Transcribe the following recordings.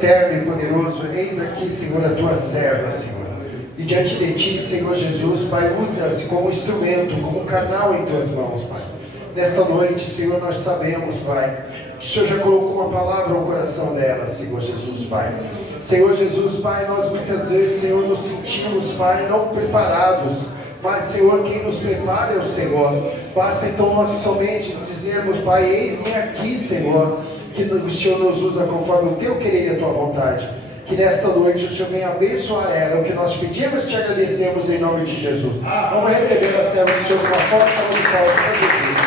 Eterno e poderoso, eis aqui, Senhor, a tua serva, Senhor. E diante de ti, Senhor Jesus, Pai, usa-se como instrumento, como canal em tuas mãos, Pai. Nesta noite, Senhor, nós sabemos, Pai, que o Senhor já colocou uma palavra ao coração dela, Senhor Jesus, Pai. Senhor Jesus, Pai, nós muitas vezes, Senhor, nos sentimos, Pai, não preparados. Mas, Senhor, quem nos prepara é o Senhor. Basta então nós somente dizermos, Pai, eis-me aqui, Senhor. Que o Senhor nos usa conforme o teu querer e a tua vontade. Que nesta noite o Senhor venha abençoar ela. É o que nós pedimos e te agradecemos em nome de Jesus. Vamos receber a serva do Senhor com uma forte salva de palmas para Jesus.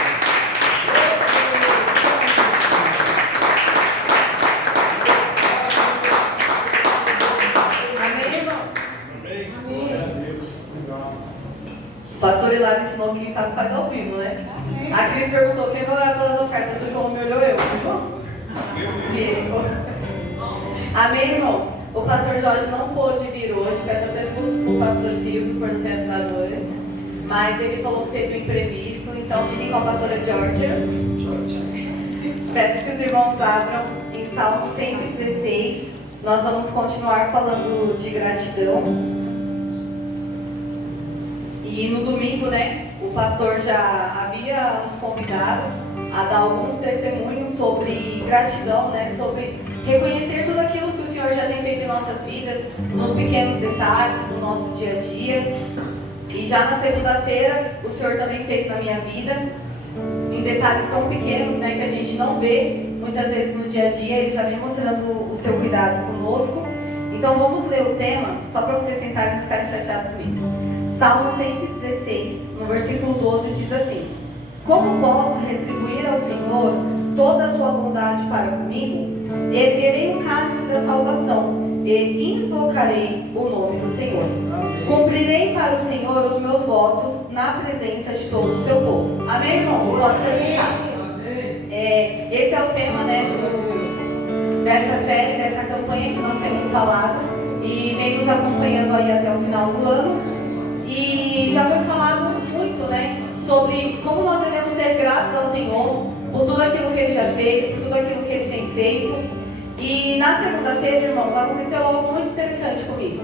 O pastor Hilário ensinou que quem sabe faz ao vivo, né? A Cris perguntou quem vai orar pelas ofertas. O João me olhou, eu. O João? Amém, irmãos? O pastor Jorge não pôde vir hoje, peço até o pastor Silvio por não ter avisado antes, mas ele falou que teve um imprevisto, então fiquem com a pastora Georgia. Peço que os irmãos abram em Salmo 116, nós vamos continuar falando de gratidão. E no domingo, né, o pastor já havia nos convidado a dar alguns testemunhos sobre gratidão, né, sobre reconhecer tudo aquilo que o Senhor já tem feito em nossas vidas, nos pequenos detalhes, no nosso dia a dia. E já na segunda-feira, o Senhor também fez na minha vida, em detalhes tão pequenos, né, que a gente não vê muitas vezes no dia a dia. Ele já vem mostrando o seu cuidado conosco. Então vamos ler o tema, só para vocês tentarem não ficarem chateados comigo. Salmo 116, no versículo 12, diz assim: Como posso retribuir ao Senhor toda a sua bondade para comigo? Erguerei o cálice da salvação e invocarei o nome do Senhor. Cumprirei para o Senhor os meus votos na presença de todo o seu povo. Amém, irmãos? Pode sentar. Esse é o tema, né, dessa série, dessa campanha que nós temos falado e vem nos acompanhando aí até o final do ano. E já foi falado muito, né, sobre como nós devemos ser gratos ao Senhor por tudo aquilo que Ele já fez, por tudo aquilo que Ele tem feito. E na segunda-feira, irmãos, aconteceu algo muito interessante comigo.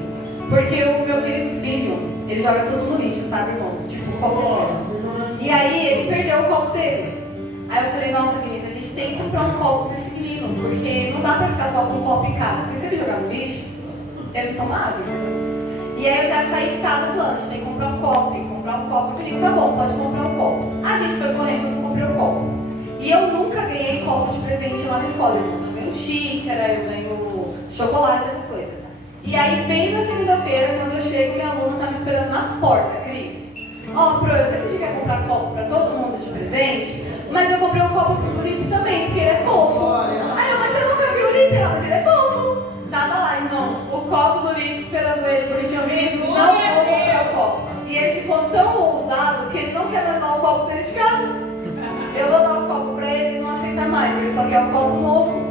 Porque o meu querido filho, ele joga tudo no lixo, sabe, irmãos? Tipo, qualquer coisa. E aí, ele perdeu o copo dele. Aí eu falei, nossa, Vinícius, a gente tem que comprar um copo para esse menino, porque não dá para ficar só com um copo em casa. Porque se ele jogar no lixo, ele toma água. E aí eu já saí de casa falando, a gente tem que comprar um copo, tem que comprar um copo. Eu falei, tá bom, pode comprar um copo. A gente foi correndo e comprei um copo. E eu nunca ganhei copo de presente lá na escola, irmãos. Eu ganho xícara, eu ganho chocolate, essas coisas. E aí, bem na segunda-feira, quando eu chego, minha aluna tá me esperando na porta, Cris. Pro, eu decidi que ia comprar copo para todo mundo de presente, mas eu comprei um copo pro Lipe também, porque ele é fofo. Aí eu, mas você nunca viu o Lipe? Ela, mas ele é fofo. Tava lá, irmãos, o copo do Lipe esperando ele, bonitinho mesmo, não vou comprar o copo. E ele ficou tão ousado que ele não quer mais dar o copo dele de casa. Eu vou dar o copo para ele, ele não aceita mais, ele só quer um copo novo.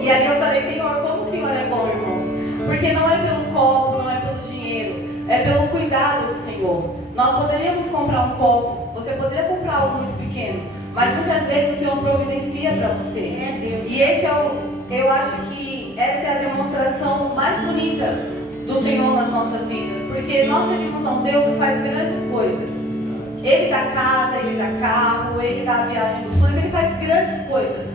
E aí eu falei, Senhor, como o Senhor é bom, irmãos? Porque não é pelo copo, não é pelo dinheiro, é pelo cuidado do Senhor. Nós poderíamos comprar um copo, você poderia comprar algo muito pequeno, mas muitas vezes o Senhor providencia para você. E esse é eu acho que essa é a demonstração mais bonita do Senhor nas nossas vidas, porque nós servimos a um Deus que faz grandes coisas. Ele dá casa, Ele dá carro, Ele dá a viagem dos sonhos, Ele faz grandes coisas.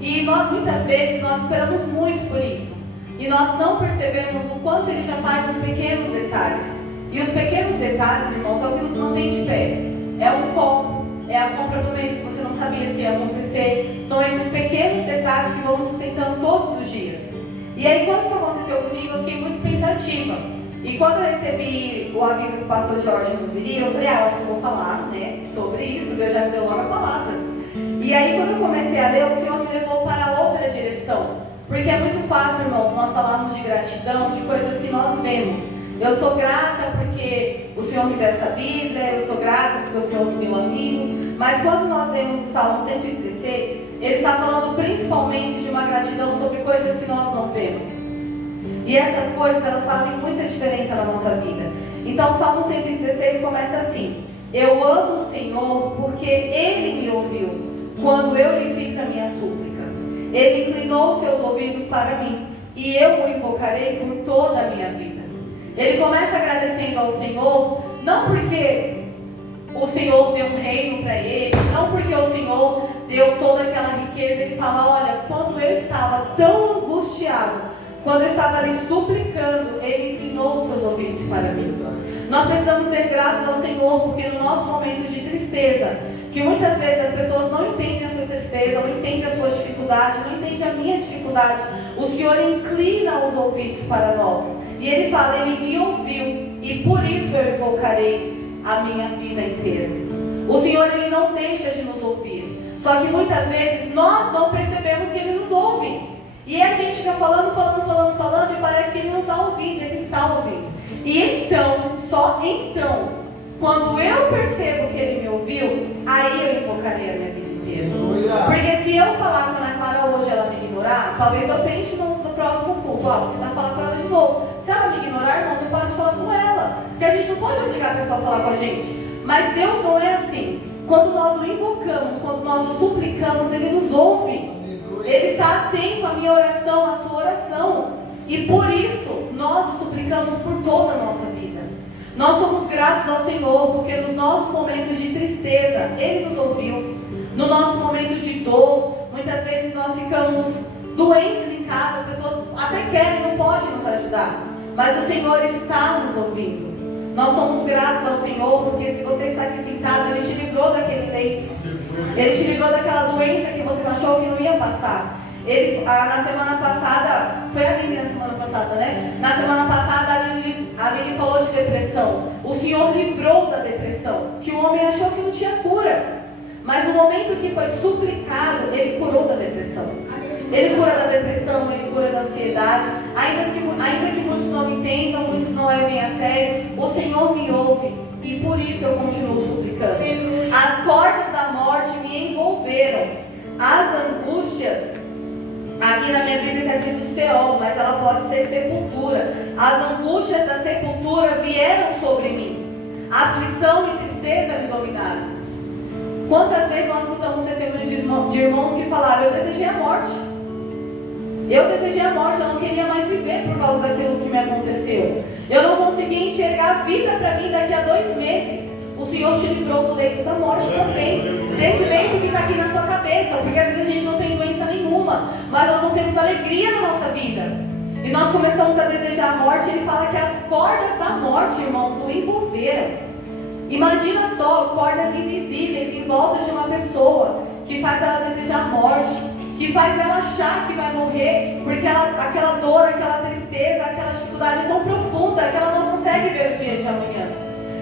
E nós, muitas vezes, nós esperamos muito por isso. E nós não percebemos o quanto Ele já faz nos pequenos detalhes. E os pequenos detalhes, irmãos, é o que nos mantém de pé. É um copo, é a compra do mês que você não sabia se ia acontecer. São esses pequenos detalhes que vão nos sustentando todos os dias. E aí, quando isso aconteceu comigo, eu fiquei muito pensativa. E quando eu recebi o aviso que o pastor Jorge não viria, eu falei, eu acho que eu vou falar, né, sobre isso. Deus já me deu logo a palavra. E aí, quando eu comecei a ler, o Senhor me levou para outra direção. Porque é muito fácil, irmãos, nós falarmos de gratidão, de coisas que nós vemos. Eu sou grata porque o Senhor me deu essa Bíblia, eu sou grata porque o Senhor me deu amigos. Mas quando nós vemos o Salmo 116, ele está falando principalmente de uma gratidão sobre coisas que nós não vemos. E essas coisas, elas fazem muita diferença na nossa vida. Então, o Salmo 116 começa assim: Eu amo o Senhor porque Ele me ouviu quando eu lhe fiz a minha súplica. Ele inclinou seus ouvidos para mim. e eu o invocarei por toda a minha vida. Ele começa agradecendo ao Senhor, não porque o Senhor deu um reino para ele, não porque o Senhor deu toda aquela riqueza. Ele fala: olha, quando eu estava tão angustiado, quando eu estava ali suplicando, Ele inclinou os seus ouvidos para mim. Nós precisamos ser gratos ao Senhor, porque no nosso momento de tristeza, que muitas vezes as pessoas não entendem a sua tristeza, não entendem a sua dificuldade, não entendem a minha dificuldade, o Senhor inclina os ouvidos para nós. E Ele fala: Ele me ouviu, e por isso eu invocarei a minha vida inteira. O Senhor, Ele não deixa de nos ouvir. Só que muitas vezes nós não percebemos que Ele nos ouve. E a gente fica falando, e parece que Ele não está ouvindo, Ele está ouvindo. E então, só então, quando eu percebo que Ele me ouviu, aí eu invocarei a minha vida inteira. Porque se eu falar com a Ana Clara hoje, ela me ignorar, talvez eu tente no próximo culto, vou tentar falar com ela de novo. Se ela me ignorar, irmão, você pode falar com ela. Porque a gente não pode obrigar a pessoa a falar com a gente. Mas Deus não é assim. Quando nós o invocamos, quando nós o suplicamos, Ele nos ouve. Ele está atento à minha oração, à sua oração. E por isso, nós o suplicamos por toda a nossa vida. Nós somos gratos ao Senhor, porque nos nossos momentos de tristeza, Ele nos ouviu. No nosso momento de dor, muitas vezes nós ficamos doentes em casa, as pessoas até querem, não podem nos ajudar. Mas o Senhor está nos ouvindo. Nós somos gratos ao Senhor, porque se você está aqui sentado, Ele te livrou daquele leito. Ele te livrou daquela doença que você achou que não ia passar. Na semana passada, foi a Aline na semana passada, né? Na semana passada, a Aline falou de depressão. O Senhor livrou da depressão, que o homem achou que não tinha cura. Mas no momento que foi suplicado, Ele curou da depressão. Ele cura da depressão, Ele cura da ansiedade. Ainda que muitos não entendam, muitos não levem a sério, o Senhor me ouve. E por isso eu continuo suplicando. As cordas da morte me envolveram. As angústias, aqui na minha Bíblia está escrito Seol, mas ela pode ser sepultura. As angústias da sepultura vieram sobre mim. A aflição e tristeza me dominaram. Quantas vezes nós escutamos testemunho de irmãos que falaram: eu desejei a morte. Eu desejei a morte, eu não queria mais viver por causa daquilo que me aconteceu. Eu não conseguia enxergar a vida para mim daqui a 2 meses. O Senhor te livrou do leito da morte também. Desse leito que está aqui na sua cabeça. Porque às vezes a gente não tem doença nenhuma, mas nós não temos alegria na nossa vida. E nós começamos a desejar a morte. Ele fala que as cordas da morte, irmãos, o envolveram. Imagina só, cordas invisíveis em volta de uma pessoa, que faz ela desejar a morte, que faz ela achar que vai morrer, porque aquela dor, aquela tristeza, aquela dificuldade é tão profunda que ela não consegue ver o dia de amanhã.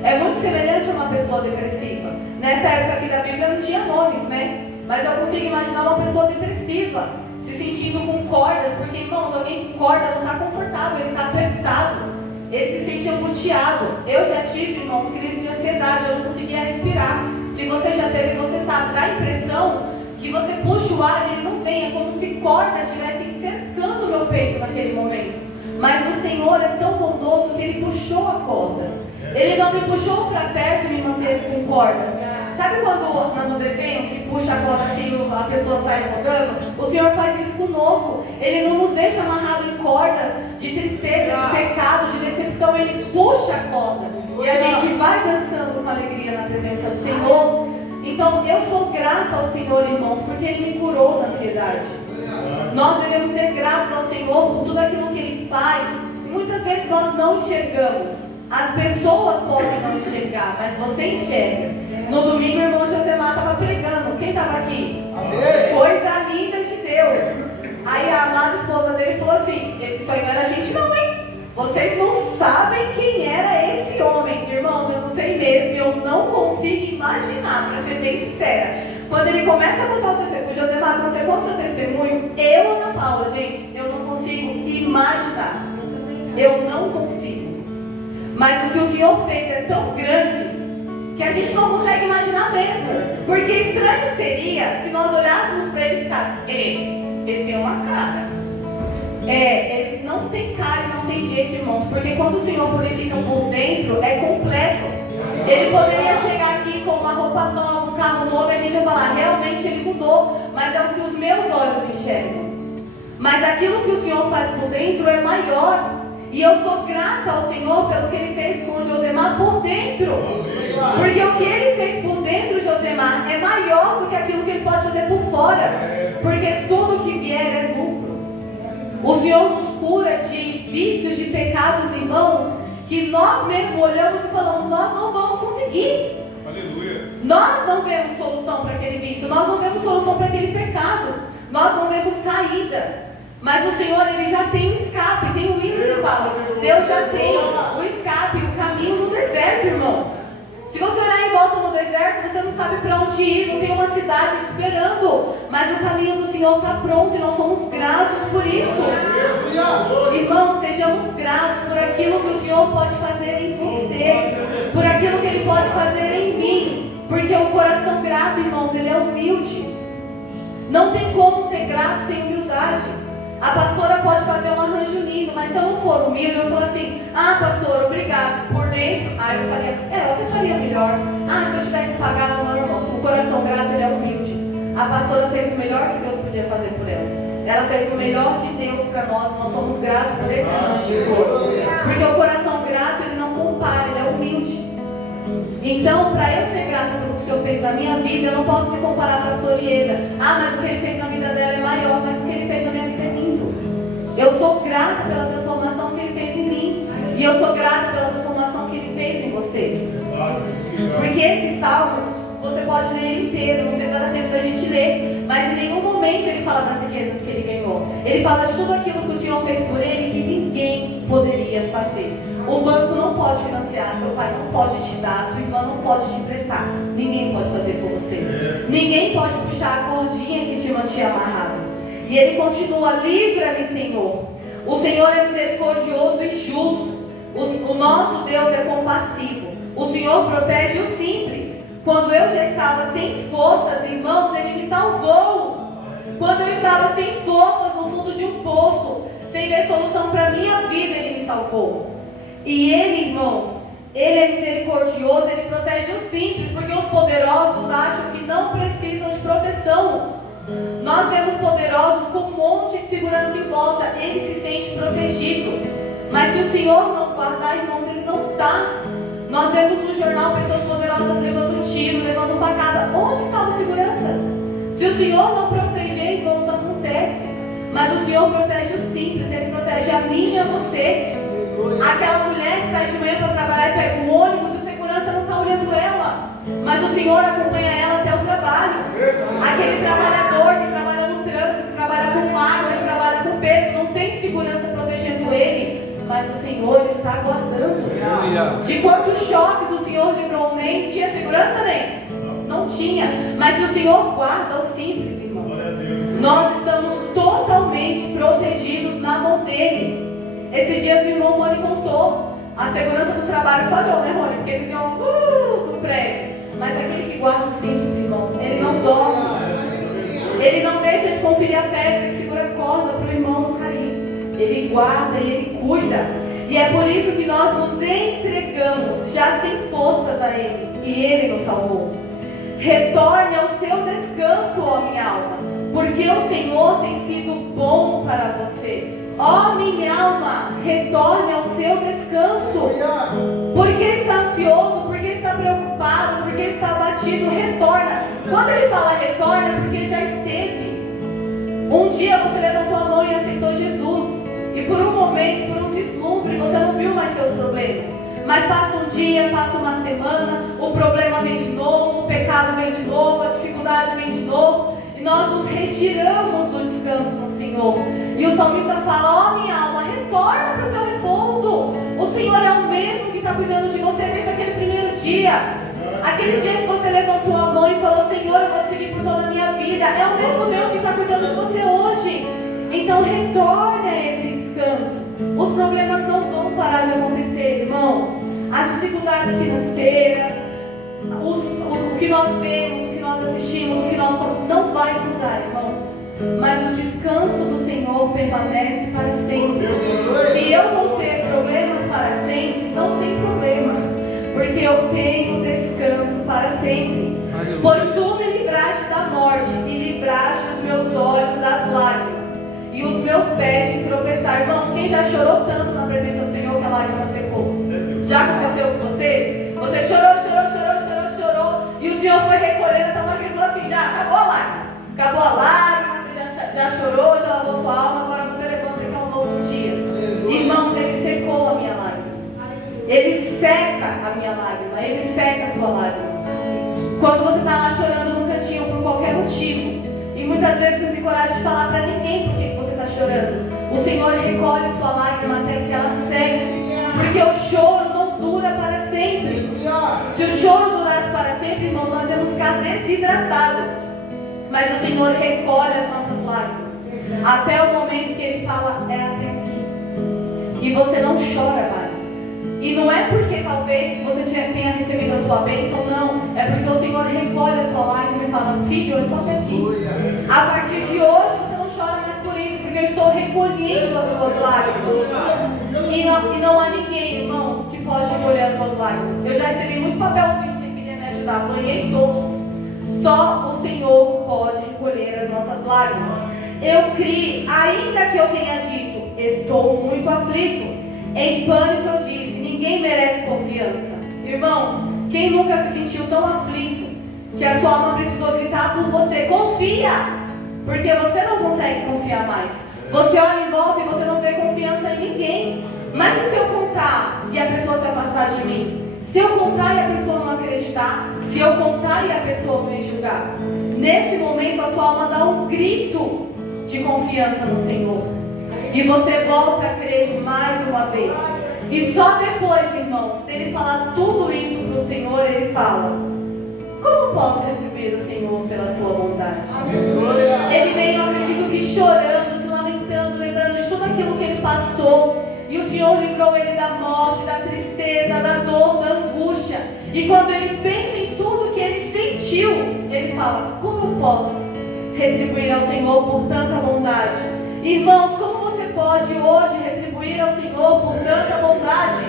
É muito semelhante a uma pessoa depressiva. Nessa época aqui da Bíblia não tinha nomes, né? Mas eu consigo imaginar uma pessoa depressiva se sentindo com cordas, porque, irmãos, alguém com corda não está confortável, ele está apertado. Ele se sente angustiado. Eu já tive, irmãos, crise de ansiedade, eu não conseguia respirar. Se você já teve, você sabe, dá a impressão que você puxa o ar e ele não vem. É como se cordas estivessem cercando o meu peito naquele momento. Mas o Senhor é tão bondoso que Ele puxou a corda. Ele não me puxou para perto e me manteve com cordas. Sabe quando no desenho que puxa a corda assim, a pessoa sai rodando? O Senhor faz isso conosco. Ele não nos deixa amarrado em cordas de tristeza, de pecado, de decepção. Ele puxa a corda e a gente vai dançando com alegria na presença do Senhor. Então eu sou grata ao Senhor, irmãos, porque Ele me curou da ansiedade. Nós devemos ser gratos ao Senhor por tudo aquilo que Ele faz. Muitas vezes nós não enxergamos. As pessoas podem não enxergar, mas você enxerga. No domingo o irmão Josemar estava pregando. Quem estava aqui? Amém. Coisa linda de Deus. Aí a amada esposa dele falou assim: isso aí não era a gente não, hein? Vocês não sabem quem era esse homem. Irmãos, eu não sei mesmo. Eu não consigo imaginar, para ser bem sincera. Quando ele começa a contar o Josemar, quando você conta o testemunho, eu, Ana Paula, gente, eu não consigo imaginar. Eu não consigo. Mas o que o Senhor fez é tão grande que a gente não consegue imaginar mesmo. Porque estranho seria se nós olhássemos para ele e ficássemos: ele tem uma cara. Ele não tem cara e não tem jeito, irmãos. Porque quando o Senhor purifica por dentro, é completo. Ele poderia chegar aqui com uma roupa nova, um carro novo, e a gente ia falar: realmente ele mudou. Mas é o que os meus olhos enxergam. mas aquilo que o Senhor faz por dentro é maior. E eu sou grata ao Senhor pelo que Ele fez com o Josemar por dentro. Porque o que Ele fez por dentro, Josemar, é maior do que aquilo que Ele pode fazer por fora. Porque tudo que vier é lucro. O Senhor nos cura de vícios, de pecados, irmãos, que nós mesmos olhamos e falamos, nós não vamos conseguir. Aleluia. Nós não vemos solução para aquele vício, nós não vemos solução para aquele pecado, nós não vemos saída. Mas o Senhor, Ele já tem um escape. Tem um hino que fala, Deus já tem o escape, o caminho no deserto, irmãos. Se você olhar em volta no deserto, você não sabe para onde ir, não tem uma cidade esperando. Mas o caminho do Senhor está pronto e nós somos gratos por isso. Irmãos, sejamos gratos por aquilo que o Senhor pode fazer em você, por aquilo que Ele pode fazer em mim. Porque o coração grato, irmãos, ele é humilde. Não tem como ser grato sem humildade. A pastora pode fazer um arranjo lindo, mas se eu não for humilde, eu falo assim, pastor, obrigado, por dentro, eu faria, eu até faria melhor. Se eu tivesse pagado, não, irmãos, o coração grato, ele é humilde. A pastora fez o melhor que Deus podia fazer por ela. Ela fez o melhor de Deus para nós somos gratos por esse anjo de cor. Porque o coração grato, ele não compara, ele é humilde. Então, para eu ser grata pelo que o Senhor fez na minha vida, eu não posso me comparar com a pastora Ieda. Mas o que Ele fez na vida dela é maior, mas o que Ele fez na minha vida é lindo. Eu sou grata pela transformação que Ele fez em mim. E eu sou grata pela transformação que Ele fez em você. Porque esse salmo, você pode ler ele inteiro, não sei se vai dar tempo da gente ler, mas em nenhum momento ele fala das riquezas que ele ganhou. Ele fala de tudo aquilo que o Senhor fez por ele que ninguém poderia fazer. O banco não pode financiar, seu pai não pode te dar, sua irmã não pode te emprestar. Ninguém pode fazer por você. Ninguém pode puxar a cordinha que te mantinha amarrado. E ele continua, livra-me, Senhor. O Senhor é misericordioso e justo. O nosso Deus é compassivo. O Senhor protege os simples. Quando eu já estava sem forças, irmãos, Ele me salvou. Quando eu estava sem forças no fundo de um poço, sem ver solução para a minha vida, Ele me salvou. E Ele, irmãos, Ele é misericordioso, Ele protege os simples, porque os poderosos acham que não precisam de proteção. Nós vemos poderosos com um monte de segurança em volta, ele se sente protegido. Mas se o Senhor não guardar, irmãos, Ele não está. Nós vemos no jornal pessoas poderosas levando tiro, levando facada. Onde estão as seguranças? Se o Senhor não proteger, irmãos, acontece. Mas o Senhor protege os simples, Ele protege a mim e a você. Aquela mulher que sai de manhã para trabalhar e pega um ônibus, o segurança não está olhando ela. Mas o Senhor acompanha ela até o trabalho. Aquele trabalhador que trabalha no trânsito, que trabalha com água, que trabalha com peso, não tem segurança protegendo ele. Mas o Senhor está guardando. De quantos choques o Senhor livrou, nem tinha segurança, nem? Não tinha. Mas se o Senhor guarda os simples, irmãos, nós estamos totalmente protegidos na mão dele. Esses dias o irmão Rony contou. A segurança do trabalho falhou, né, Rony? Porque eles iam do prédio. Mas aquele que guarda os simples, irmãos, ele não dorme. Ele não deixa de conferir a pedra que segura a corda para o irmão não cair. Ele guarda e Ele cuida. E é por isso que nós nos entregamos, já sem forças a Ele. E Ele nos salvou. Retorne ao seu descanso, ó minha alma, porque o Senhor tem sido bom para você. Ó minha alma, retorne ao seu descanso. Porque está ansioso, porque está preocupado, porque está abatido, retorna. Quando Ele fala retorna, é porque já esteve. Um dia você levantou a mão e aceitou Jesus. E por um momento, por um deslumbre, você não viu mais seus problemas. Mas passa um dia, passa uma semana, o problema vem de novo, o pecado vem de novo, a dificuldade vem de novo. E nós nos retiramos do descanso no Senhor. E o salmista fala, minha alma, retorna para o seu repouso. O Senhor é o mesmo que está cuidando de você desde aquele primeiro dia. Aquele dia que você levantou a mão e falou, Senhor, eu vou te seguir por toda a minha vida. É o mesmo Deus que está cuidando de você hoje. Então retorne a esse descanso. Os problemas não vão parar de acontecer, irmãos. As dificuldades financeiras, o que nós vemos, o que nós assistimos, o que nós não vai mudar, irmãos. Mas o descanso do Senhor permanece para sempre. Se eu vou ter problemas para sempre, não tem problema, porque eu tenho descanso para sempre. Pois tu me livraste da morte e livraste os meus olhos das lágrimas. E os meus pés de tropeçar. Irmãos, quem já chorou tanto na presença do Senhor que a lágrima secou? Já aconteceu com você? Você chorou, e o Senhor foi recolhendo até uma vez e falou assim: já acabou a lágrima. Acabou a lágrima, você já chorou, já lavou sua alma, agora você levanta e quer um novo dia. Irmãos, Ele secou a minha lágrima. Ele seca a minha lágrima, Ele seca a sua lágrima. Quando você está lá chorando no cantinho por qualquer motivo, e muitas vezes você não tem coragem de falar para ninguém por que você está chorando, o Senhor recolhe sua lágrima até que ela seque. Porque o choro não dura para sempre. Se o choro durasse para sempre, irmãos, nós íamos ficar desidratados. Mas o Senhor recolhe as nossas lágrimas até o momento que Ele fala: é até aqui. E você não chora mais. E não é porque talvez você tenha recebido a sua bênção, não. É porque o Senhor recolhe a sua lágrima e fala: filho, é só até aqui. A partir de hoje você não chora mais por isso, porque eu estou recolhendo as suas lágrimas. E não há ninguém, irmãos, que pode recolher as suas lágrimas. Eu já recebi muito papelzinho que queria me ajudar, apanhei todos. Só o Senhor pode recolher as nossas lágrimas. Eu criei, ainda que eu tenha dito: estou muito aflito, em pânico eu disse: ninguém merece confiança. Irmãos, quem nunca se sentiu tão aflito que a sua alma precisou gritar por você: confia, porque você não consegue confiar mais. Você olha em volta e você não vê confiança em ninguém. Mas e se eu contar e a pessoa se afastar de mim? Se eu contar e a pessoa não acreditar? Se eu contar e a pessoa me julgar? Nesse momento a sua alma dá um grito de confiança no Senhor. E você volta a crer mais uma vez. E só depois, irmãos, dele falar tudo isso para o Senhor, ele fala: como posso retribuir o Senhor pela sua bondade? Ele vem, eu acredito que chorando, se lamentando, lembrando de tudo aquilo que ele passou. E o Senhor livrou ele da morte, da tristeza, da dor, da angústia. E quando ele pensa em tudo que ele sentiu, ele fala: como eu posso retribuir ao Senhor por tanta bondade? Irmãos, como você pode hoje retribuir ao Senhor por tanta bondade?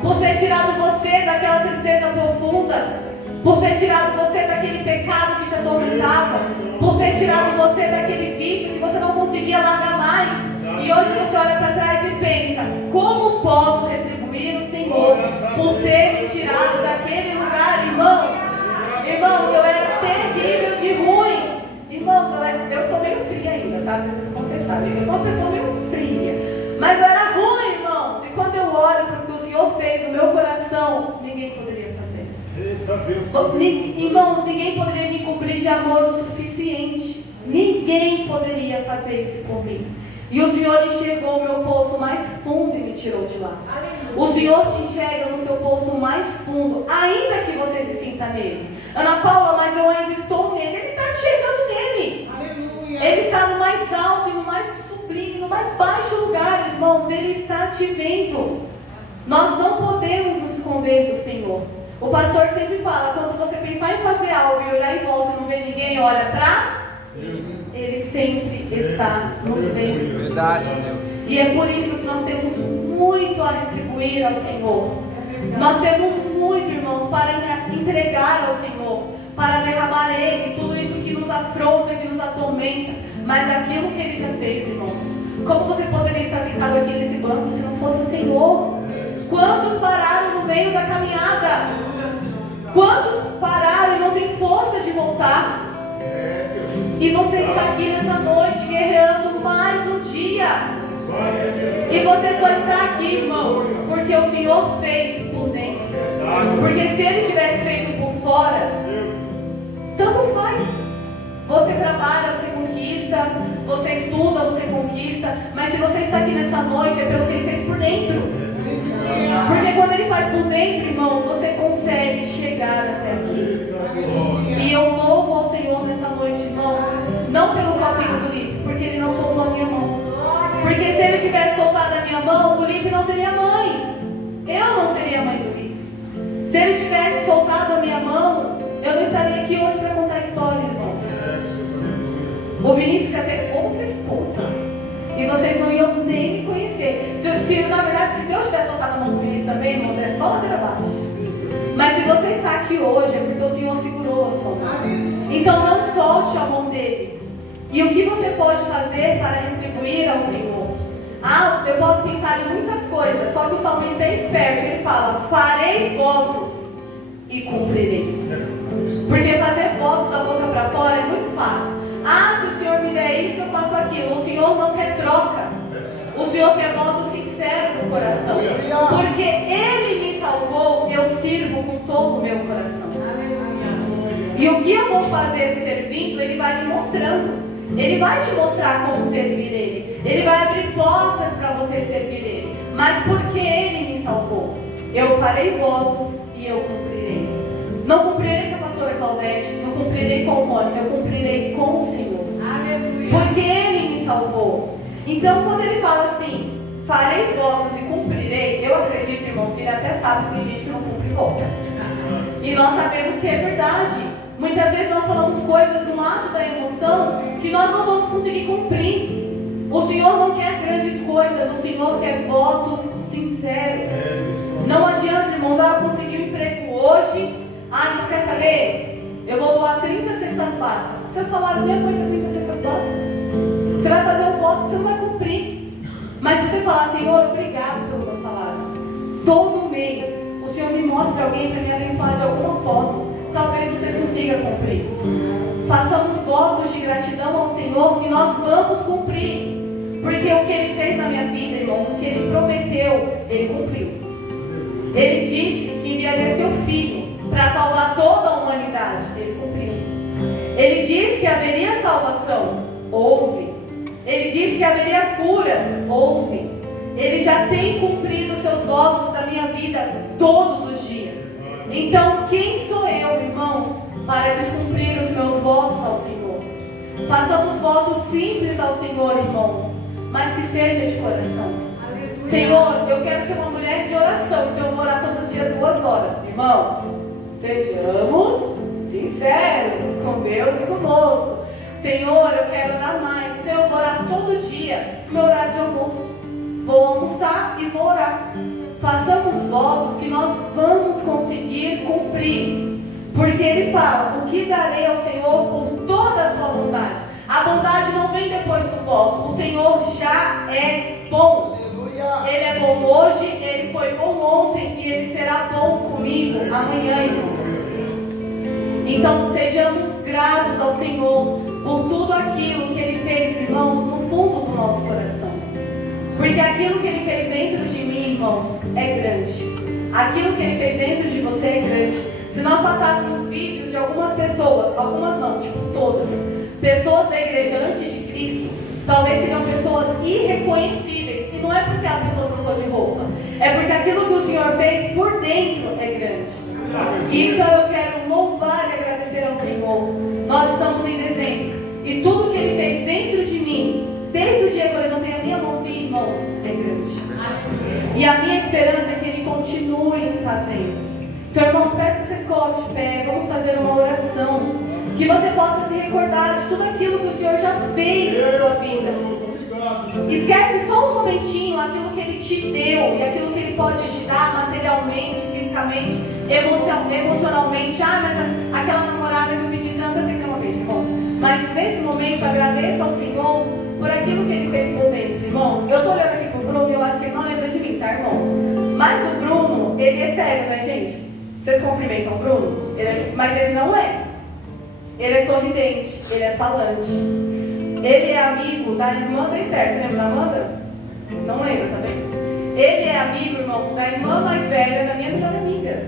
Por ter tirado você daquela tristeza profunda, por ter tirado você daquele pecado que te atormentava, por ter tirado você daquele vício que você não conseguia largar mais. E hoje você olha para trás e pensa: como posso retribuir o Senhor por ter me tirado daquele lugar? Irmãos, eu era terrível de ruim. Irmãos, eu sou meio fria ainda, tá? Preciso confessar, eu sou uma pessoa meio fria. Mas eu era ruim, irmãos. E quando eu olho para o que o Senhor fez no meu coração, ninguém poderia fazer. Irmãos, ninguém poderia me cobrir de amor o suficiente. Ninguém poderia fazer isso por mim. E o Senhor enxergou o meu poço mais fundo e me tirou de lá. O Senhor te enxerga no seu poço mais fundo, ainda que você se sinta nele. Ana Paula, mas eu ainda estou nele. Ele está te enxergando nele. Aleluia. Ele está no mais alto e no mais sublime, no mais baixo lugar, irmãos. Ele está te vendo. Nós não podemos nos esconder do Senhor. O pastor sempre fala: quando você pensar em fazer algo e olhar em volta e não ver ninguém, olha para Ele sempre está nos vendo. Verdade, Deus. E é por isso que nós temos muito a retribuir ao Senhor. Nós temos muito, irmãos, para entregar ao Senhor, para derramar a Ele tudo isso que nos afronta, que nos atormenta, mas aquilo que Ele já fez, irmãos. Como você poderia estar sentado aqui nesse banco se não fosse o Senhor? Quantos pararam no meio da caminhada? Quantos pararam e não têm força de voltar? E você está aqui nessa noite guerreando mais um dia. E você só está aqui, irmão, porque o Senhor fez por dentro. Porque se Ele tivesse feito por fora, tanto faz. Você trabalha, você conquista, você estuda, você conquista. Mas se você está aqui nessa noite, é pelo que Ele fez por dentro. Porque quando Ele faz por dentro, irmãos, você consegue chegar até aqui. E eu louvo ao Senhor nessa noite, irmãos, não pelo copinho do Lipe, porque Ele não soltou a minha mão. Porque se Ele tivesse soltado a minha mão, o Lipe não teria mãe. Eu não seria a mãe do Lipe. Se Ele tivesse soltado a minha mão, eu não estaria aqui hoje para contar a história, irmãos. O Vinícius ia ter outra esposa. E vocês não iam nem me conhecer. Na verdade, se Deus tivesse soltado a mão do Vinícius também, irmãos, é só ladeira abaixo. Mas se você está aqui hoje, é porque o Senhor segurou a sua mão. Então não solte a mão dele. E o que você pode fazer para retribuir ao Senhor? Eu posso pensar em muitas coisas, só que o salmista é esperto, ele fala: farei votos e cumprirei. Porque fazer votos da boca para fora é muito fácil. Se o Senhor me der isso, eu faço aquilo. O Senhor não quer troca. O Senhor quer voto sincero do coração. Porque Ele me salvou, eu sirvo com todo o meu coração. E o que eu vou fazer servindo, Ele vai me mostrando. Ele vai te mostrar como servir Ele. Ele vai abrir portas para você servir Ele. Mas porque Ele me salvou, eu farei votos e eu cumprirei. Não cumprirei com a pastora Claudete, não cumprirei com o Mônica, eu cumprirei com o Senhor. Porque Ele me salvou. Então, quando Ele fala assim, farei votos e cumprirei, eu acredito, irmãos, que Ele até sabe que tem gente que não cumpre votos. E nós sabemos que é verdade. Muitas vezes nós falamos coisas no ato da emoção que nós não vamos conseguir cumprir. O Senhor não quer grandes coisas, o Senhor quer votos sinceros. Não adianta, irmãos, eu consegui um emprego hoje, não quer saber? Eu vou doar 30 cestas básicas. Seu salário nem aguenta 30 cestas básicas. Você vai fazer um voto que você não vai cumprir. Mas se você falar: Senhor, obrigado pelo meu salário, todo mês o Senhor me mostra alguém para me abençoar de alguma forma, talvez você consiga cumprir. Façamos votos de gratidão ao Senhor que nós vamos cumprir. Porque o que Ele fez na minha vida, irmãos, o que Ele prometeu, Ele cumpriu. Ele disse que enviaria seu Filho para salvar toda a humanidade. Ele cumpriu. Ele disse que haveria salvação. Houve. Ele disse que haveria curas. Houve. Ele já tem cumprido seus votos na minha vida todos os dias. Então, quem sou eu, irmãos, para descumprir os meus votos ao Senhor? Façamos votos simples ao Senhor, irmãos, mas que seja de coração. Senhor, eu quero ser uma mulher de oração, então eu vou orar todo dia 2 horas. Irmãos, sejamos sinceros com Deus e conosco. Senhor, eu quero orar mais, então eu vou orar todo dia, no meu horário de almoço. Vou almoçar e vou orar. Façamos votos que nós vamos conseguir cumprir. Porque Ele fala: o que darei ao Senhor por toda a sua bondade. A bondade não vem depois do voto. O Senhor já é bom. Ele é bom hoje, Ele foi bom ontem e Ele será bom comigo amanhã, irmãos. Então sejamos gratos ao Senhor por tudo aquilo que Ele fez, irmãos, no fundo do nosso coração. Porque aquilo que Ele fez dentro de mim, irmãos, é grande. Aquilo que Ele fez dentro de você é grande. Se nós passássemos vídeos de algumas pessoas, algumas não, tipo todas, pessoas da igreja antes de Cristo, talvez seriam pessoas irreconhecíveis. E não é porque a pessoa trocou de roupa, é porque aquilo que o Senhor fez por dentro é grande. Então eu quero louvar e agradecer ao Senhor. Nós estamos em dezembro e tudo que Ele fez dentro de mim, desde o dia que eu levantei a minha mãozinha, irmãos, é grande. E a minha esperança é que Ele continue fazendo. Então, irmãos, peço que vocês coloquem de pé, vamos fazer uma oração, que você possa se recordar de tudo aquilo que o Senhor já fez na sua vida. Esquece só um momentinho aquilo que Ele te deu e aquilo que Ele pode te dar materialmente, fisicamente, emocionalmente. Mas aquela namorada que eu pedi tanto, eu sei que é uma vez, irmãos. Mas nesse momento, agradeça ao Senhor por aquilo que Ele fez por dentro, irmãos. Eu estou olhando aqui pro Bruno e eu acho que ele não lembra de mim, tá, irmãos? Mas o Bruno, ele é sério, né, gente? Vocês cumprimentam o Bruno? Mas ele não é. Ele é sorridente, ele é falante. Ele é amigo da irmã da Esther. Você lembra da Amanda? Não lembra, tá bem? Ele é amigo, irmãos, da irmã mais velha da minha melhor amiga.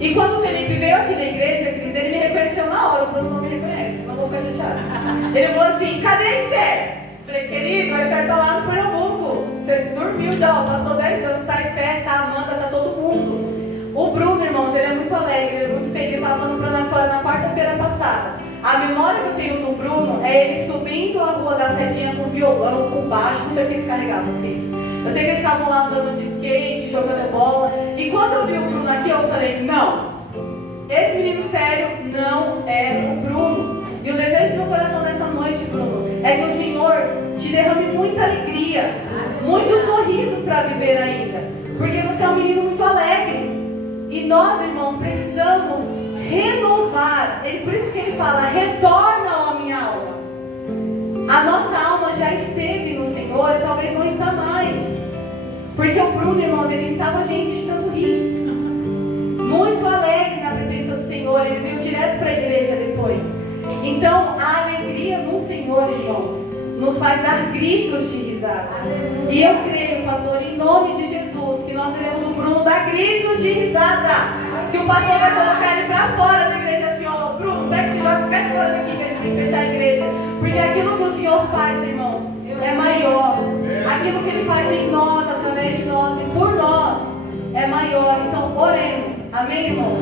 E quando o Felipe veio aqui na igreja, querido, ele me reconheceu na hora. O Bruno não me reconhece, não vou ficar chateada. Ele falou assim: cadê a Esther? Falei: querido, a Esther está lá no Pernambuco. Você dormiu já, passou 10 anos, está a Esther, tá a Amanda, tá todo mundo. O Bruno, irmãos, ele é muito alegre, ele é muito feliz. Estava falando para o Bruno na quarta-feira passada. A memória que eu tenho do Bruno é ele subindo a rua da Sedinha com violão, com baixo, não sei o que eles carregavam, eu sei que eles estavam lá andando de skate, jogando bola. E quando eu vi o Bruno aqui, eu falei: não, esse menino sério não é o Bruno. E o desejo do meu coração nessa noite, Bruno, é que o Senhor te derrame muita alegria, muitos sorrisos para viver ainda. Porque você é um menino muito alegre. E nós, irmãos, precisamos renovar. Por isso que ele fala: retorna, ó minha alma. A nossa alma já esteve no Senhor Senhor e talvez não está mais. Porque o Bruno, irmãos, ele estava gente de tanto rir. Muito alegre na presença do Senhor. Eles iam direto para a igreja depois. Então, a alegria no Senhor, irmãos, nos faz dar gritos de risada. E eu creio, pastor, em nome de Jesus, que nós veremos o Bruno dar gritos de risada. Que o pastor vai colocar ele para fora da igreja assim, ó, Bruno, vai fora daqui, que ele tem que fechar a igreja. Porque aquilo que o Senhor faz, irmãos, é maior. Aquilo que Ele faz em nós, através de nós e por nós, é maior. Então, oremos. Amém, irmãos?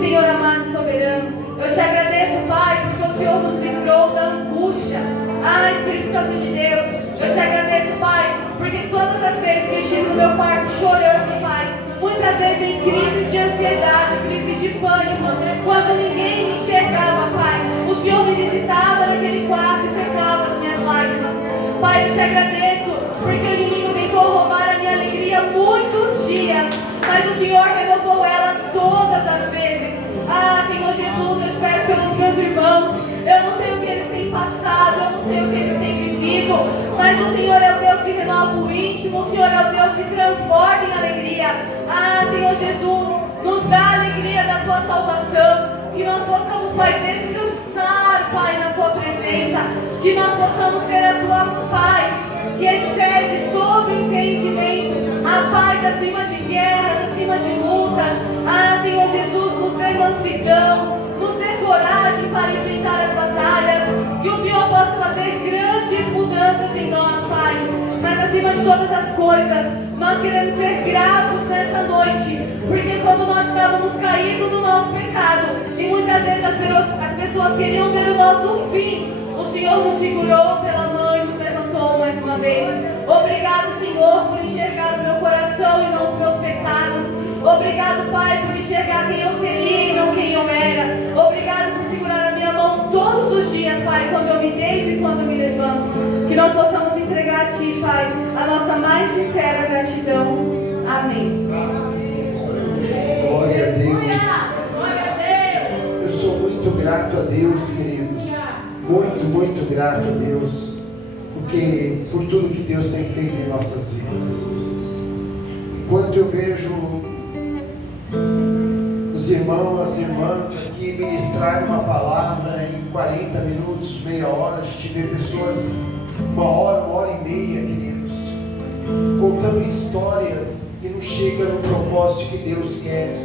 Senhor amado e soberano, eu te agradeço, Pai, porque o Senhor nos livrou da angústia. Ah, Espírito Santo de Deus, eu te agradeço, Pai, porque todas as vezes que estive no meu quarto chorando, Pai, muitas vezes em crises de ansiedade, crises de pânico, quando ninguém me enxergava, Pai, o Senhor me visitava naquele quarto e secava as minhas lágrimas. Pai, eu te agradeço, porque o inimigo tentou roubar a minha alegria muitos dias, mas o Senhor renovou ela todas as vezes. Ah, Senhor Jesus, eu te peço pelos meus irmãos. Eu não sei o que eles têm passado, eu não sei o que eles têm vivido, mas o Senhor é o Deus que renova o íntimo, o Senhor é o Deus que transborda em alegria. Ah, Senhor Jesus, nos dá a alegria da tua salvação, que nós possamos, Pai, descansar, Pai, na tua presença, que nós possamos ter a tua paz, que excede todo entendimento, a paz acima de guerras, acima de lutas. Ah, Senhor Jesus, nos dê mansidão, nos dê coragem para enfrentar as batalhas, que o Senhor possa fazer grandes mudanças em nós, Pai. Mas acima de todas as coisas, nós queremos ser gratos nessa noite, porque quando nós estávamos caídos no nosso pecado, e muitas vezes as pessoas queriam ver o nosso fim, o Senhor nos segurou pela mão e nos levantou mais uma vez. Obrigado, Senhor, por enxergar o meu coração e não os meus pecados. Obrigado, Pai, por enxergar quem eu seria e não quem eu era. Obrigado por segurar a minha mão todos os dias, Pai, quando eu me deito e quando eu me levanto. Que nós possamos entregar a Ti, Pai, a nossa mais sincera gratidão. Amém. Glória a Deus. Eu sou muito grato a Deus, queridos. Muito, muito grato a Deus. Porque por tudo que Deus tem feito em nossas vidas. Enquanto eu vejo os irmãos, as irmãs aqui ministrarem uma palavra em 40 minutos, meia hora, a gente vê pessoas 1 hora e meia, queridos, contando histórias que não chegam no propósito que Deus quer,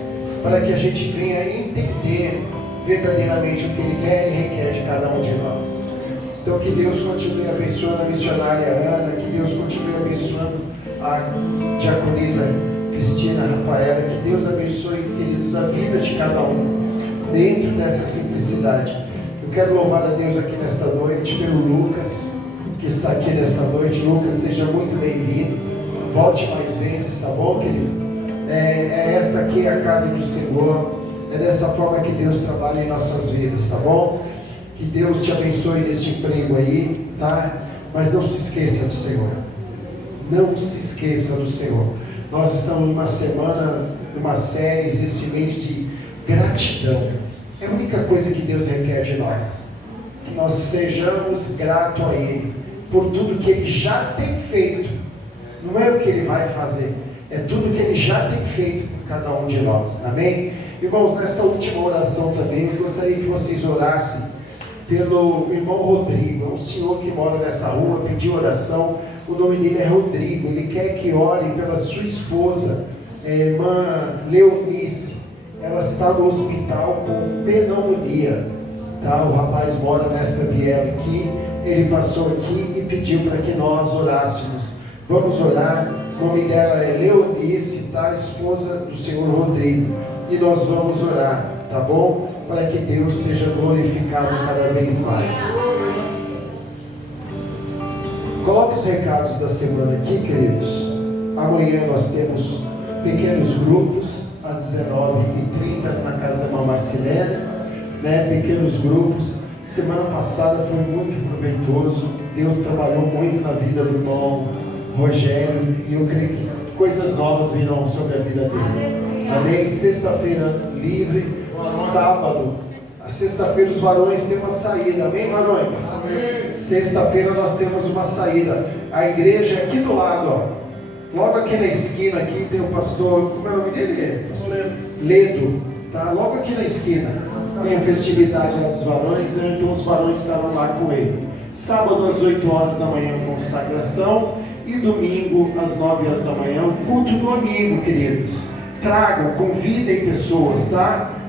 para que a gente venha entender verdadeiramente o que Ele quer e requer de cada um de nós. Então que Deus continue abençoando a missionária Ana, que Deus continue abençoando a diaconisa Cristina, Rafaela, que Deus abençoe, queridos, a vida de cada um, dentro dessa simplicidade. Eu quero louvar a Deus aqui nesta noite, pelo Lucas, que está aqui nesta noite. Lucas, seja muito bem-vindo, volte mais vezes, tá bom, querido? Esta aqui é a casa do Senhor, é dessa forma que Deus trabalha em nossas vidas, tá bom? Que Deus te abençoe nesse emprego aí, tá? Mas não se esqueça do Senhor, não se esqueça do Senhor. Nós estamos numa semana, numa série, esse mês de gratidão. É a única coisa que Deus requer de nós, que nós sejamos gratos a Ele, por tudo que Ele já tem feito. Não é o que Ele vai fazer, é tudo que Ele já tem feito por cada um de nós, amém? Irmãos, nessa última oração também, eu gostaria que vocês orassem pelo irmão Rodrigo, é um senhor que mora nessa rua, pediu oração. O nome dele é Rodrigo, ele quer que ore pela sua esposa, irmã Leonice. Ela está no hospital com pneumonia, tá? O rapaz mora nesta viela aqui, ele passou aqui e pediu para que nós orássemos. Vamos orar. O nome dela é Leonice, tá? Esposa do senhor Rodrigo, e nós vamos orar, tá bom? Para que Deus seja glorificado cada vez mais. Coloque os recados da semana aqui, queridos. Amanhã nós temos pequenos grupos, às 19h30, na casa da irmã Marcilene, né? Pequenos grupos. Semana passada foi muito proveitoso. Deus trabalhou muito na vida do irmão Rogério, e eu creio que coisas novas virão sobre a vida dele. Amém? Sexta-feira livre, sábado A sexta-feira os varões têm uma saída, amém, varões? Amém. Sexta-feira nós temos uma saída. A igreja é aqui do lado, ó. Logo aqui na esquina aqui tem o pastor, como é o nome dele? Pastor Ledo, tá? Logo aqui na esquina. Tem a festividade lá dos varões, né? Então os varões estarão lá com ele. Sábado às 8 horas da manhã, consagração. E domingo às 9 horas da manhã, o culto do amigo, queridos. Tragam, convidem pessoas, tá?